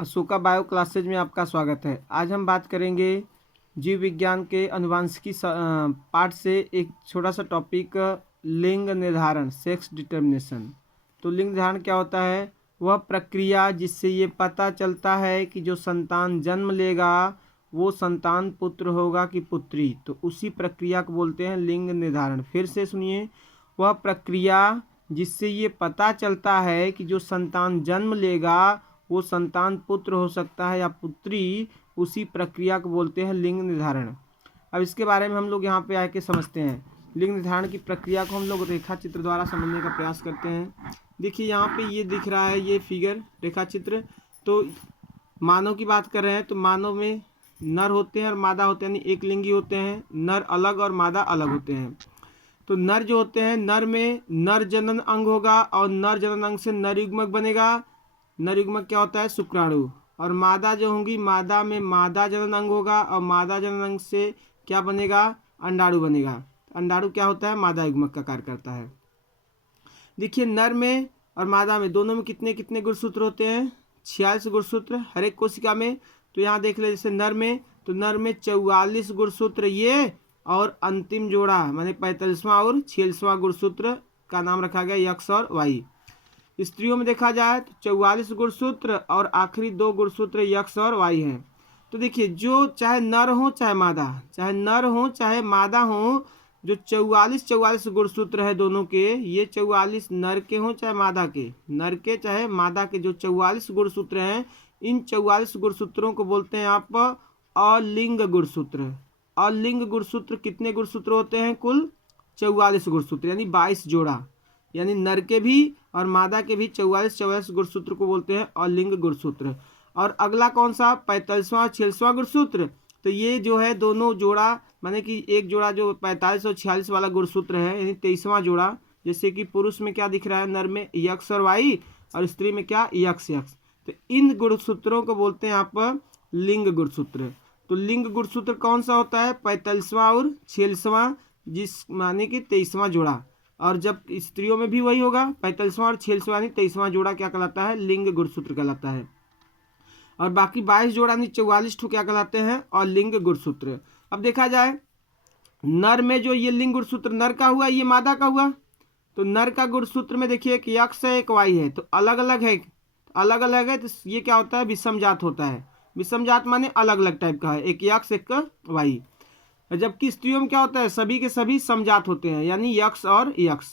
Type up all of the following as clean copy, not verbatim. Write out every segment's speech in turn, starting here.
Ashoka bio classes में आपका स्वागत है। आज हम बात करेंगे जीव विज्ञान के अनुवांशिकी पार्ट से एक छोटा सा टॉपिक लिंग निर्धारण, सेक्स डिटर्मिनेशन। तो लिंग निर्धारण क्या होता है? वह प्रक्रिया जिससे ये पता चलता है कि जो संतान जन्म लेगा वो संतान पुत्र होगा कि पुत्री। तो उसी प्रक्रिया को बोलते हैं लिंग निर्धारण। फिर से सुनिए, वह प्रक्रिया जिससे ये पता चलता है कि जो संतान जन्म लेगा वो संतान पुत्र हो सकता है या पुत्री, उसी प्रक्रिया को बोलते हैं लिंग निर्धारण। अब इसके बारे में हम लोग यहाँ पे आके समझते हैं। लिंग निर्धारण की प्रक्रिया को हम लोग रेखा चित्र द्वारा समझने का प्रयास करते हैं। देखिए यहाँ पे ये दिख रहा है, ये फिगर रेखा चित्र। तो मानव की बात कर रहे हैं तो मानव में नर होते हैं और मादा होते हैं, यानी एक लिंगी होते हैं। नर अलग और मादा अलग होते हैं। तो नर जो होते हैं, नर में नर जनन अंग होगा और नर जनन अंग से नर युग्मक बनेगा। नर युग्मक क्या होता है? शुक्राणु। और मादा जो होंगी, मादा में मादा जनन अंग होगा और मादा जनन अंग से क्या बनेगा? अंडाणु बनेगा। अंडाणु क्या होता है? मादा युग्मक का कार्य करता है। देखिए नर में और मादा में दोनों में कितने कितने गुणसूत्र होते हैं? 46 गुणसूत्र हर एक कोशिका में। तो यहाँ देख ले, जैसे नर में, तो नर में 44 गुणसूत्र ये, और अंतिम जोड़ा माने 45वां और 46वां गुणसूत्र का नाम रखा गया यक्स और वाई। स्त्रियों में देखा जाए तो 44 गुणसूत्र और आखिरी 2 गुणसूत्र यक्स और वाई हैं। तो देखिए, जो चाहे नर हो चाहे मादा, चाहे नर हो चाहे मादा हो, जो 44 गुणसूत्र है दोनों के, ये 44 नर के हों चाहे मादा के, नर के चाहे मादा के, जो 44 गुणसूत्र हैं, इन 44 गुणसूत्रों को बोलते हैं आप अलिंग गुणसूत्र। अलिंग गुणसूत्र कितने गुणसूत्र होते हैं? कुल 44 गुणसूत्र, यानी 22 जोड़ा, यानी नर के भी और मादा के भी 44 गुणसूत्र को बोलते हैं अलिंग गुणसूत्र। और अगला कौन सा? 45वां और 46वां गुणसूत्र। तो ये जो है दोनों जोड़ा, माने कि एक जोड़ा जो 45 और 46 वाला गुणसूत्र है, यानी 23वां जोड़ा। जैसे कि पुरुष में क्या दिख रहा है? नर में यक्स और वाई, और स्त्री में क्या? X x. तो इन गुणसूत्रों को बोलते हैं आप लिंग गुणसूत्र। तो लिंग गुणसूत्र कौन सा होता है? 45वां और 46वां, जिस माने कि 23वां जोड़ा। और जब स्त्रियों में भी वही होगा, 45वां और 46वां यानी 23वां जोड़ा क्या कहलाता है? लिंग गुणसूत्र कहलाता है। और बाकी 22 जोड़ा यानी 44 ठो क्या कहलाते हैं? और लिंग गुणसूत्र। अब देखा जाए नर में जो ये लिंग गुणसूत्र नर का हुआ, ये मादा का हुआ। तो नर का गुणसूत्र में देखिए एक यक्स है एक वाई है, तो अलग अलग है, अलग अलग है। तो ये क्या होता है? विषम जात होता है। विषम जात माने अलग अलग टाइप का है, एक यक्स एक वाई। जबकि स्त्रियों में क्या होता है? सभी के सभी समजात होते हैं, यानी यक्स और यक्स।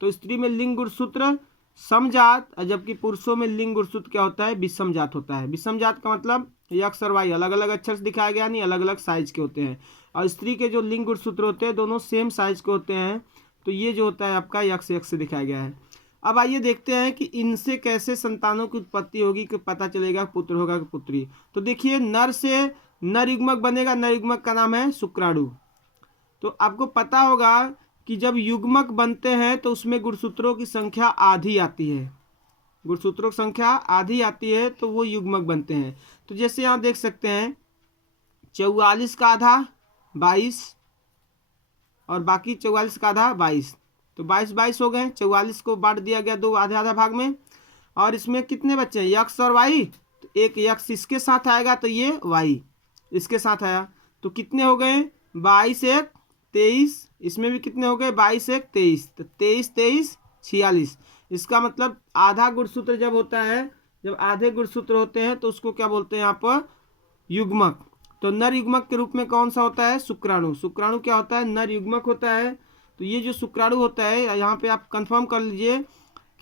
तो स्त्री में लिंग गुणसूत्र समजात, जबकि पुरुषों में लिंग गुणसूत्र क्या होता है? विषम जात होता है। विषम जात का मतलब यक्स और वाई अलग अलग अक्षर से दिखाया गया, यानी अलग अलग साइज के होते हैं। और स्त्री के जो लिंग गुणसूत्र होते हैं दोनों सेम साइज के होते हैं। तो ये जो होता है आपका यक्स यक्स से दिखाया गया है। अब आइए देखते हैं कि इनसे कैसे संतानों की उत्पत्ति होगी, कि पता चलेगा पुत्र होगा कि पुत्री। तो देखिए, नर से नर युग्मक बनेगा। नर युग्मक का नाम है शुक्राणु। तो आपको पता होगा कि जब युग्मक बनते हैं तो उसमें गुणसूत्रों की संख्या आधी आती है। गुणसूत्रों की संख्या आधी आती है तो वो युग्मक बनते हैं। तो जैसे यहाँ देख सकते हैं 44 का आधा 22 और बाकी 44 का आधा 22, तो 22 हो गए। 44 को बांट दिया गया दो आधे आधा भाग में। और इसमें कितने बच्चे हैं? यक्स और वाई। तो एक यक्स इसके साथ आएगा तो ये वाई इसके साथ आया, तो कितने हो गए? 22 एक 23। इसमें भी कितने हो गए? 22 एक 23, तो 23 23 46। इसका मतलब आधा गुणसूत्र जब होता है, जब आधे गुणसूत्र होते हैं तो उसको क्या बोलते हैं यहाँ पर? युग्मक। तो नर युग्मक के रूप में कौन सा होता है? शुक्राणु। शुक्राणु क्या होता है? नर युग्मक होता है। तो ये जो शुक्राणु होता है, यहाँ पे आप कंफर्म कर लीजिए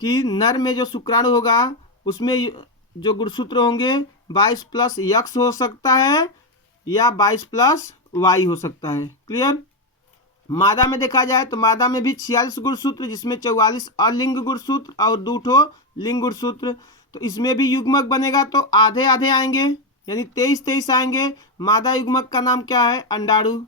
कि नर में जो शुक्राणु होगा उसमें जो गुणसूत्र होंगे 22 प्लस यक्स हो सकता है या 22 प्लस वाई हो सकता है। क्लियर? मादा में देखा जाए तो मादा में भी 46 गुणसूत्र, जिसमें 44 अलिंग गुणसूत्र और 2 ठो लिंग गुणसूत्र। तो इसमें भी युग्मक बनेगा तो आधे आधे आएंगे, यानी 23 23 आएंगे। मादा युग्मक का नाम क्या है? अंडाणु।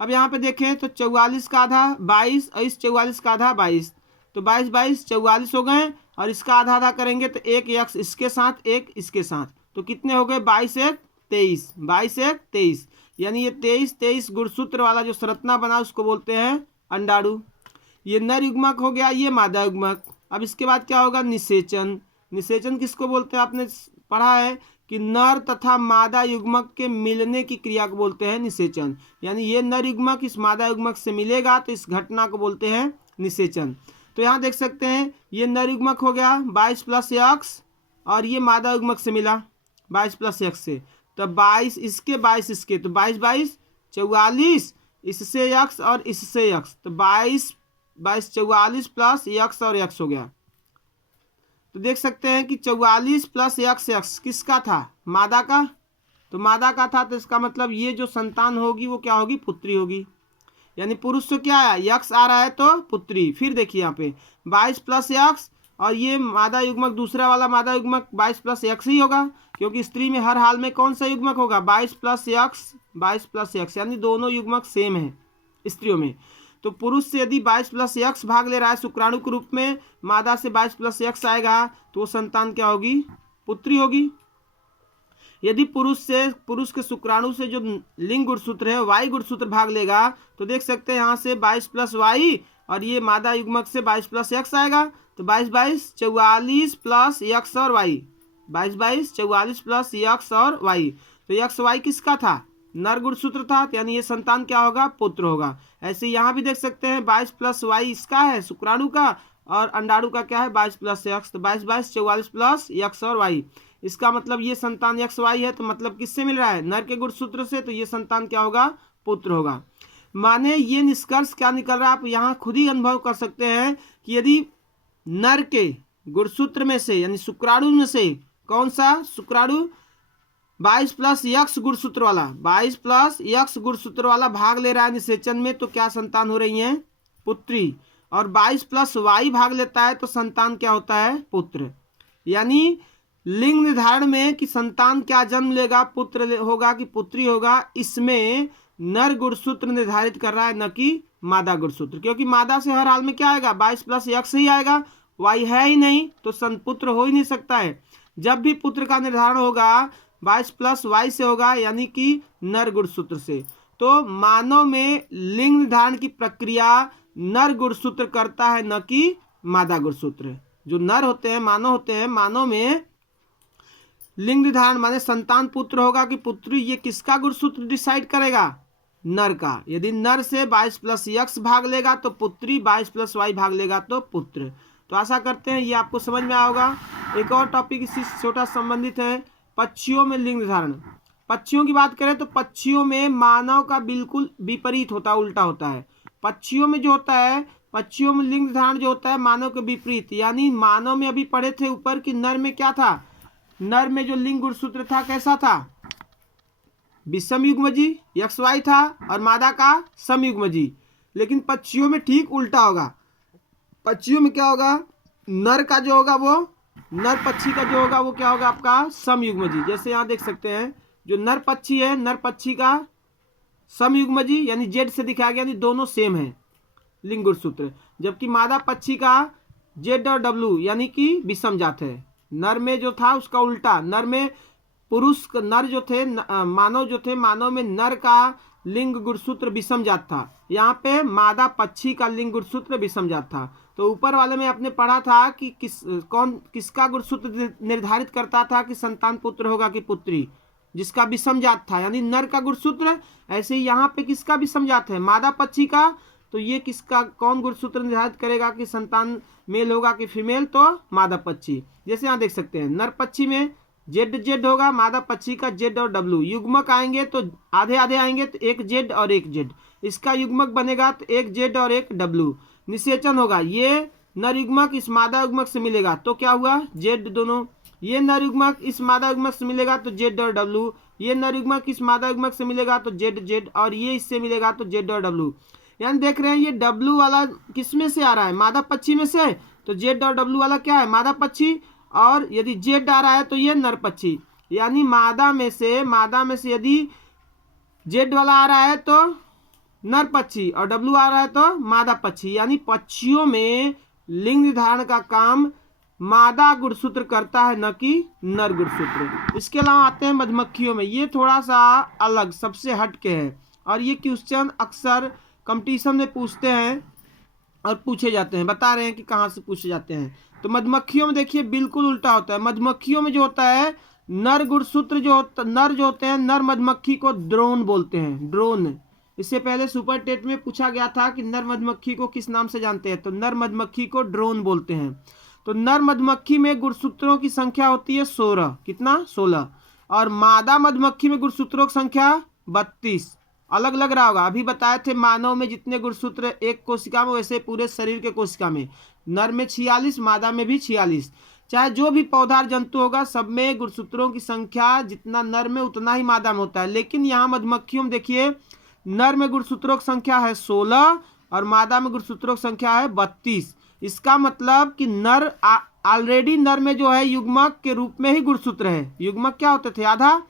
अब यहाँ पे देखें तो 44 का आधा 22 और इस 44 का आधा 22, तो 22 22 44 हो गए। और इसका आधा आधा करेंगे तो एक यक्स इसके साथ एक इसके साथ, तो कितने हो गए? 22 एक 23, 22 एक 23, यानी ये 23 23 गुणसूत्र वाला जो संरचना बना उसको बोलते हैं अंडाणु। ये नर युग्मक हो गया, ये मादा युग्मक। अब इसके बाद क्या होगा? निषेचन। निषेचन किसको बोलते हैं? आपने पढ़ा है कि नर तथा मादा युग्मक के मिलने की क्रिया को बोलते हैं निषेचन। यानी ये नर युग्मक इस मादा युग्मक से मिलेगा तो इस घटना को बोलते हैं निषेचन। तो यहाँ देख सकते हैं ये नर युग्मक हो गया 22 + x और ये मादा युग्मक से मिला 22 + x से, तो 22 इसके 22 इसके, तो 22 22 44, इससे x और इससे x, तो 22 22 44 प्लस x और x हो गया। तो देख सकते हैं कि 44 प्लस x किसका था? मादा का। तो मादा का था तो इसका मतलब ये जो संतान होगी वो क्या होगी? पुत्री होगी। यानी पुरुष से क्या आया? x आ रहा है तो पुत्री। फिर देखिए यहाँ पे 22 + x और ये मादा युग्मक दूसरा वाला मादा युग्मक 22 + x ही होगा, क्योंकि स्त्री में हर हाल में कौन सा युग्मक होगा? 22 + x, यानी दोनों युग्मक सेम है स्त्रियों में। तो पुरुष से यदि 22 + x भाग ले रहा है शुक्राणु के रूप में, मादा से 22 + x आएगा तो वो संतान क्या होगी? पुत्री होगी। यदि पुरुष के शुक्राणु से जो लिंग गुणसूत्र है y गुणसूत्र भाग लेगा तो देख सकते हैं यहाँ से 22 + y और ये मादा युग्मक से 22 + x आएगा, तो 22 22 44 प्लस x और y, 22 22 44 प्लस x और y। तो x y किसका था? नर गुणसूत्र था, यानी ये संतान क्या होगा? पुत्र होगा। ऐसे यहाँ भी देख सकते हैं 22 + y इसका है शुक्राणु का और अंडाणु का क्या है? 22 + x, तो 22 22 44 प्लस x और y। इसका मतलब ये संतान x y है, तो मतलब किससे मिल रहा है? नर के गुणसूत्र से, तो ये संतान क्या होगा? पुत्र होगा। माने ये निष्कर्ष क्या निकल रहा है? आप यहाँ खुद ही अनुभव कर सकते हैं कि यदि नर के गुणसूत्र में से यानी शुक्राणु में से कौन सा शुक्राणु 22 + x गुणसूत्र वाला 22 + x गुणसूत्र वाला भाग ले रहा है निषेचन में, तो क्या संतान हो रही है? पुत्री। और 22 + y भाग लेता है तो संतान क्या होता है? पुत्र। यानी लिंग निर्धारण में कि संतान क्या जन्म लेगा, पुत्र होगा कि पुत्री होगा, इसमें नर गुणसूत्र निर्धारित कर रहा है, न कि मादा गुणसूत्र। क्योंकि मादा से हर हाल में क्या आएगा? 22 + x ही आएगा, y है ही नहीं तो संपुत्र हो ही नहीं सकता है। जब भी पुत्र का निर्धारण होगा 22 + y से होगा, यानी कि नर गुणसूत्र से। तो मानव में लिंग निर्धारण की प्रक्रिया नर गुणसूत्र करता है, न कि मादा गुणसूत्र। जो नर होते हैं, मानव होते हैं, मानव में लिंग निर्धारण माने संतान पुत्र होगा कि पुत्री, ये किसका गुणसूत्र डिसाइड करेगा? नर का। यदि नर से 22 + x भाग लेगा तो पुत्री, 22 + y भाग लेगा तो पुत्र। तो आशा करते हैं ये आपको समझ में आया होगा। एक और टॉपिक इसी छोटा संबंधित है, पक्षियों में लिंग निर्धारण। पक्षियों की बात करें तो पक्षियों में मानव का बिल्कुल विपरीत होता है, उल्टा होता है। पक्षियों में जो होता है, पक्षियों में लिंग निर्धारण जो होता है मानव के विपरीत। यानी मानव में अभी पढ़े थे ऊपर कि नर में क्या था? नर में जो लिंग गुणसूत्र था कैसा था? विषम युग्मजी XY था और मादा का समयुग्मजी। लेकिन पक्षियों में ठीक उल्टा होगा। पक्षियों में क्या होगा? नर का जो होगा वो, नर पक्षी का जो होगा वो क्या होगा? आपका समयुग्मजी। जैसे यहाँ देख सकते हैं जो नर पक्षी है, नर पक्षी का समयुग्मजी यानी जेड से दिखाया गया, यानी दोनों सेम है लिंग गुणसूत्र। जबकि मादा पक्षी का जेड और डब्ल्यू यानी कि विषम जात है। नर में जो था उसका उल्टा, नर में पुरुष नर जो थे, मानव जो थे, मानव में नर का लिंग गुणसूत्र विषम जात था। यहाँ पे मादा पक्षी का लिंग गुणसूत्र विषम जात था। तो ऊपर वाले में आपने पढ़ा था कि किसका गुणसूत्र निर्धारित करता था कि संतान पुत्र होगा कि पुत्री? जिसका विषम जात था, यानी नर का गुणसूत्र। ऐसे ही यहाँ पे किसका विषम जात है? मादा पक्षी का। तो ये किसका कौन गुणसूत्र निर्धारित करेगा कि संतान मेल होगा कि फीमेल? तो मादा पक्षी। जैसे यहाँ देख सकते हैं नर पक्षी में जेड जेड होगा, मादा पक्षी का जेड और डब्ल्यू। युग्मक आएंगे तो आधे आधे आएंगे, तो एक जेड और एक जेड। इसका युग्मक बनेगा तो एक जेड और एक डब्ल्यू। निषेचन होगा, ये नर युग्मक इस मादा युग्मक से मिलेगा तो क्या हुआ? जेड दोनों। ये नर युग्मक इस मादा युग्मक से मिलेगा तो जेड और डब्ल्यू। ये नर युग्मक इस मादा युग्मक से मिलेगा तो जेड जेड, और ये इससे मिलेगा तो जेड और डब्ल्यू। यानी देख रहे हैं ये डब्ल्यू वाला किस में से आ रहा है? मादा पक्षी में से। तो जेड और डब्ल्यू वाला क्या है? मादा पक्षी। और यदि जेड आ रहा है तो ये नर पक्षी। यानी मादा में से यदि जेड वाला आ रहा है तो नर पक्षी और डब्ल्यू आ रहा है तो मादा पक्षी। यानी पक्षियों में लिंग निर्धारण का काम मादा गुणसूत्र करता है, न कि नर गुणसूत्र। इसके अलावा आते हैं मधुमक्खियों में। ये थोड़ा सा अलग, सबसे हट के है, और ये क्वेश्चन अक्सर कंपटीशन में पूछते हैं और पूछे जाते हैं, बता रहे हैं कि कहाँ से पूछे जाते हैं। तो मधुमक्खियों में देखिए बिल्कुल उल्टा होता है। मधुमक्खियों में जो होता है नर गुणसूत्र नर जो होते हैं, नर मधुमक्खी को ड्रोन बोलते हैं, ड्रोन। इससे पहले सुपर टेट में पूछा गया था कि नर मधुमक्खी को किस नाम से जानते हैं, तो नर मधुमक्खी को ड्रोन बोलते हैं। तो नर मधुमक्खी में गुणसूत्रों की संख्या होती है 16, कितना 16, और मादा मधुमक्खी में गुणसूत्रों की संख्या 32। अलग लग रहा होगा, अभी बताए थे मानव में जितने गुणसूत्र एक कोशिका में वैसे पूरे शरीर के कोशिका में, नर में 46, मादा में भी 46। चाहे जो भी पौधार जंतु होगा सब में गुणसूत्रों की संख्या जितना नर में उतना ही मादा में होता है। लेकिन यहाँ मधुमक्खियों में देखिए नर में गुणसूत्रों की संख्या है 16 और मादा में गुणसूत्रों की संख्या है 32। इसका मतलब कि नर ऑलरेडी नर में जो है युग्मक के रूप में ही गुणसूत्र है। युग्मक क्या होते थे, आधा।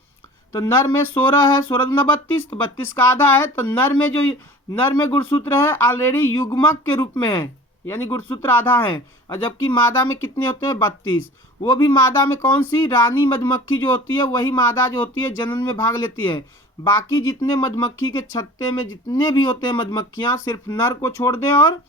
तो नर में 16 है, 16 दूना 32, तो 32 का आधा है। तो नर में गुणसूत्र है ऑलरेडी युग्मक के रूप में है, यानी गुणसूत्र आधा है। और जबकि मादा में कितने होते हैं, 32। वो भी मादा में कौन सी, रानी मधुमक्खी जो होती है वही मादा जो होती है जनन में भाग लेती है। बाकी जितने मधुमक्खी के छत्ते में जितने भी होते हैं मधुमक्खियां, सिर्फ नर को छोड़ दें और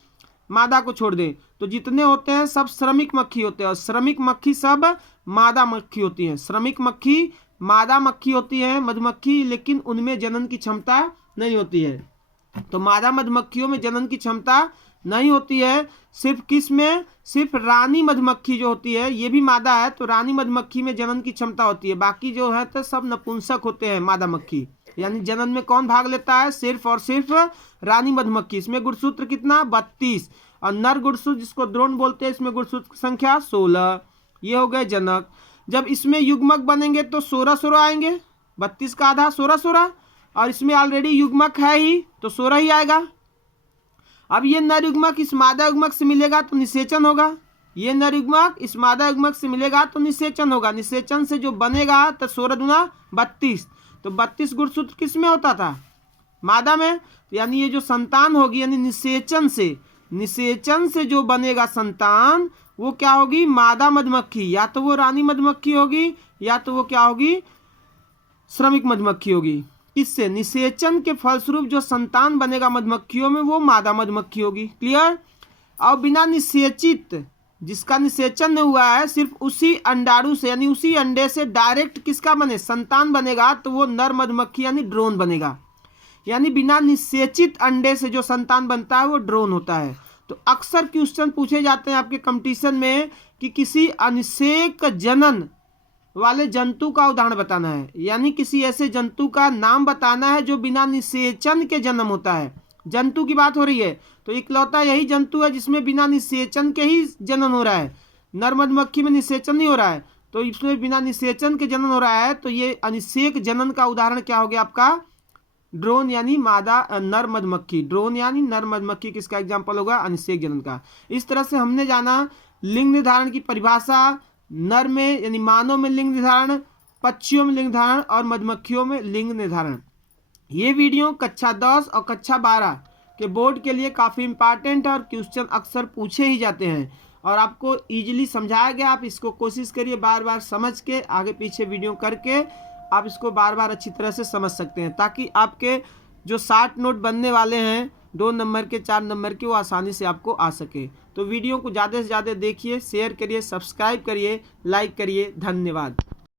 मादा को छोड़ दें, तो जितने होते हैं सब श्रमिक मक्खी होते हैं। और श्रमिक मक्खी सब मादा मक्खी होती हैं। श्रमिक मक्खी मादा मक्खी होती है मधुमक्खी, लेकिन उनमें जनन की क्षमता नहीं होती है। तो मादा मधुमक्खियों में जनन की क्षमता नहीं होती है। सिर्फ किस में, सिर्फ रानी मधुमक्खी जो होती है, ये भी मादा है, तो रानी मधुमक्खी में जनन की क्षमता होती है। बाकी जो है तो सब नपुंसक होते हैं मादा मक्खी। यानी जनन में कौन भाग लेता है, सिर्फ और सिर्फ रानी मधुमक्खी। इसमें गुणसूत्र कितना, 32। और नर गुणसूत्र जिसको ड्रोन बोलते हैं, इसमें गुणसूत्र की संख्या 16। ये हो गए जनक। जब इसमें युग्मक बनेंगे तो 16 आएंगे, 32 का आधा 16, और इसमें ऑलरेडी युग्मक है ही तो 16 ही आएगा। अब ये नर युग्मक इस मादा युग्मक से मिलेगा तो निषेचन होगा। ये नर युग्मक इस मादा युग्मक से मिलेगा तो निषेचन होगा। निषेचन से जो बनेगा तो 16 दूना 32। तो 32 गुणसूत्र किस में होता था, मादा में। तो यानी ये जो संतान होगी, यानी निषेचन से जो बनेगा संतान, वो क्या होगी, मादा मधुमक्खी। या तो वो रानी मधुमक्खी होगी या तो वो क्या होगी, श्रमिक मधुमक्खी होगी। इससे निषेचन के फलस्वरूप जो संतान बनेगा मधुमक्खियों में, वो मादा मधुमक्खी होगी। क्लियर। और बिना निषेचित, जिसका निषेचन नहीं हुआ है, सिर्फ उसी अंडाणु से यानी उसी अंडे से डायरेक्ट किसका बने, संतान बनेगा, तो वो नर मधुमक्खी यानी ड्रोन बनेगा। यानी बिना निषेचित अंडे से जो संतान बनता है वो ड्रोन होता है। तो अक्सर क्वेश्चन पूछे जाते हैं आपके कंपटीशन में कि किसी अनिषेक जनन वाले जंतु का उदाहरण बताना है, यानी किसी ऐसे जंतु का नाम बताना है जो बिना निषेचन के जन्म होता है। जंतु की बात हो रही है तो इकलौता यही जंतु है जिसमें बिना निषेचन के ही जनन हो रहा है। नर मधुमक्खी में निषेचन नहीं हो रहा है, तो इसमें बिना निषेचन के जनन हो रहा है। तो ये अनिषेक जनन का उदाहरण क्या हो गया आपका, ड्रोन यानी मादा नर मधुमक्खी। ड्रोन यानी नर मधुमक्खी किसका एग्जाम्पल होगा, अनिषेक जनन का। इस तरह से हमने जाना लिंग निर्धारण की परिभाषा, नर में यानी मानव में लिंग निर्धारण, पक्षियों में लिंग निर्धारण और मधुमक्खियों में लिंग निर्धारण। ये वीडियो कक्षा 10 और कक्षा 12 के बोर्ड के लिए काफ़ी इंपॉर्टेंट है और क्वेश्चन अक्सर पूछे ही जाते हैं और आपको इजीली समझाया गया। आप इसको कोशिश करिए बार बार समझ के, आगे पीछे वीडियो करके आप इसको बार बार अच्छी तरह से समझ सकते हैं, ताकि आपके जो 60 नोट बनने वाले हैं 2 नंबर के 4 नंबर के, वो आसानी से आपको आ सके। तो वीडियो को ज़्यादा से ज़्यादा देखिए, शेयर करिए, सब्सक्राइब करिए, लाइक करिए। धन्यवाद।